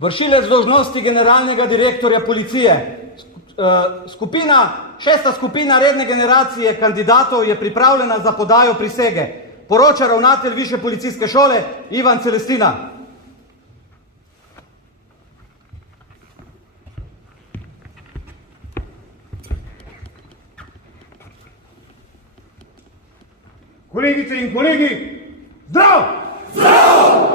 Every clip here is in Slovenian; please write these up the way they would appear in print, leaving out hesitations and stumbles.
Vršilec dolžnosti generalnega direktorja policije. Šesta skupina redne generacije kandidatov je pripravljena za podajo prisege. Poroča ravnatelj Višje policijske šole Ivan Celestina. Kolegice in kolegi, zdrav! Zdrav!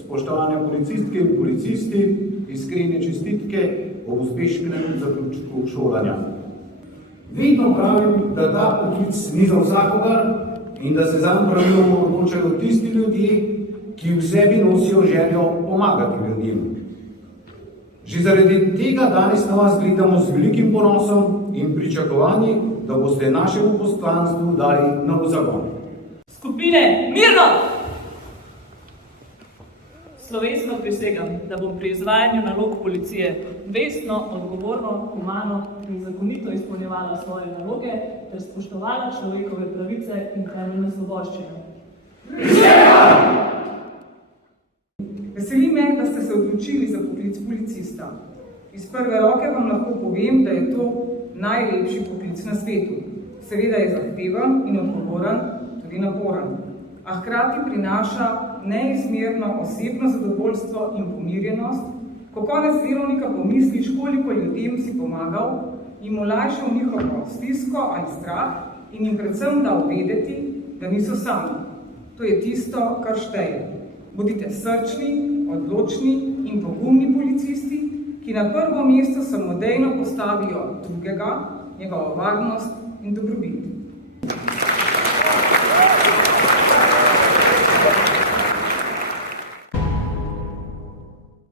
Spoštovane policistke in policisti, iskrene čestitke ob uspešnem zaključku šolanja. Vedno pravim, da ta poklic ni za vsakogar in da se zanj praviloma odločajo tisti ljudje, ki v sebi nosijo željo pomagati ljudem. Že zaradi tega danes na vas gledamo z velikim ponosom in pričakovanji, da boste našemu poslanstvu dali nov zagon. Skupine, mirno! Slovesno prisegam, da bom pri izvajanju nalog policije vestno, odgovorno, humano in zakonito izpolnjevala svoje naloge ter spoštovala človekove pravice in temeljne svoboščine. Prisegam! Veseli me, da ste se odločili za poklic policista. Iz prve roke vam lahko povem, da je to najlepši poklic na svetu. Seveda je zahteven in odgovoren, tudi naporen, a hkrati prinaša neizmerno osebno zadovoljstvo in pomirjenost, ko konec delovnika pomisliš, koliko ljudem si pomagal, jim olajšal njihovo stisko ali strah in jim predvsem dal vedeti, da niso sami. To je tisto, kar šteje. Bodite srčni, odločni in pogumni policisti, ki na prvo mesto samodejno postavijo drugega, njegovo varnost in dobrobit.